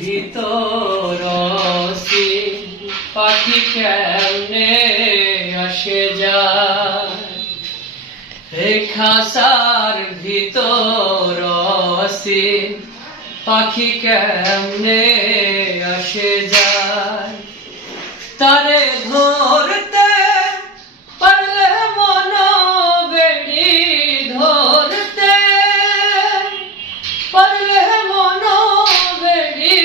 ভিতর পাখি কেমনে আসে যায়, এই খাসার ভিতর পাখি কেমনে আসে যায়। তারে ধরতে পারলে মন বেড়ি, ধরতে পারলে মন বেড়ি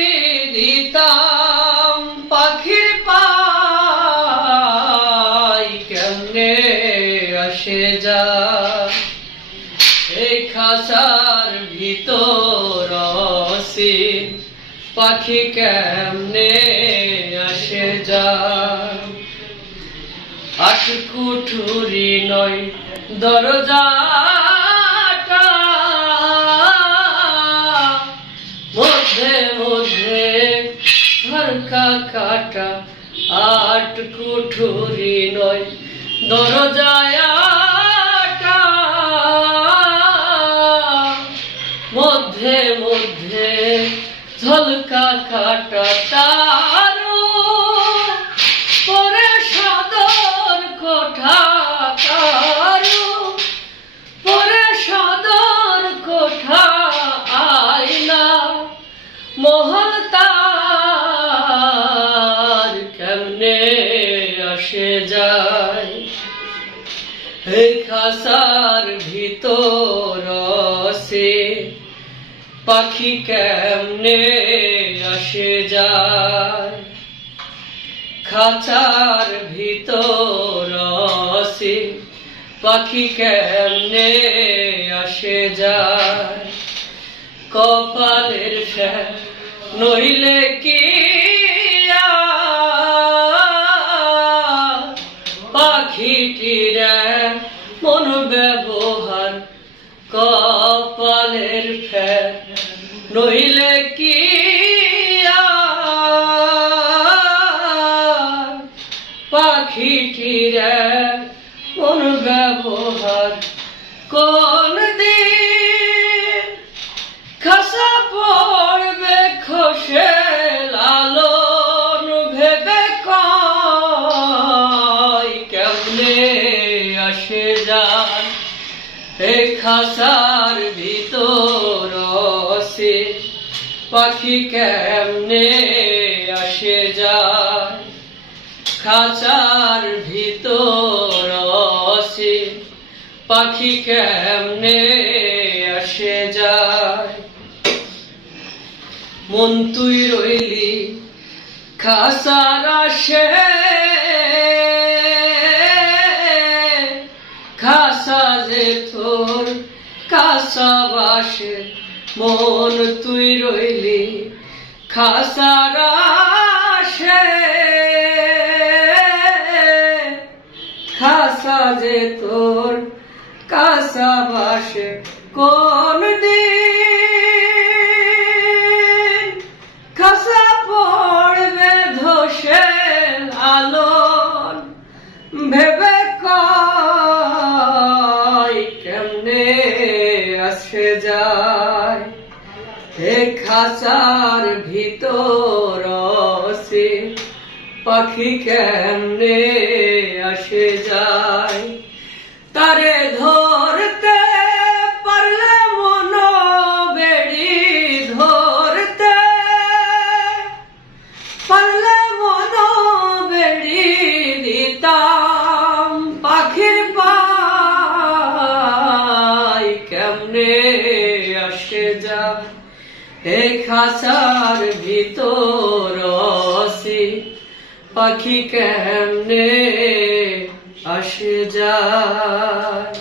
দিতাম পাখির পাই কেমনে আসে যায়, এই খাসার ভিতর পাখি কেমনে আসে যায়। আট কুঠুরি নয় দরজাটা, মধ্যে মধ্যে ঝরকা কাটা। আট কুঠুরি নয় দরজাটা, মধ্যে মধ্যে ঝলকা কাটা। তারও পরে সদর কোঠা, তারও পরে সদর কোঠা। আয়না মহল তার কেমনে আসে যায়, এই খাসার ভিতর পাখি কেমনে আসে যায়। খাঁচার ভিতর পাখি কেমনে আসে যায়। কপালের ফ্যান নইলে কি পাখিটির মন ব্যবহার, কপালের ফ্যান নইলে কি পাখিটির মন ব্যবহার। কোন দিন খাসা পড়বে খসে লালন ভেবে কয় কেমনে আসে যায়, এই খাসার ভিতর পাখি কেমনে আসে যায়। খাঁচার ভিতর পাখি কেমনে আসে যায়। মন তুই রইলি খাসার আসে, খাসা যে তোর কাসা বাসে। মন তুই রইলি খাসার আসে, খাসা যে তোর কাসা বাসে। কোন দিন খাসা পড়বে ধসে লালন ভেবে কয় কেমনে আসে যায়, এ খাসার ভিতর পাখি কেমনে আসে যায়। তারে ধরতে পারলে মন বেড়ি, ধরতে পারলে মন বেড়ি দিতাম পাখির পাই কেমনে আসে যায়, এই খাসার ভিতর পাখি কেমনে আসে যায়।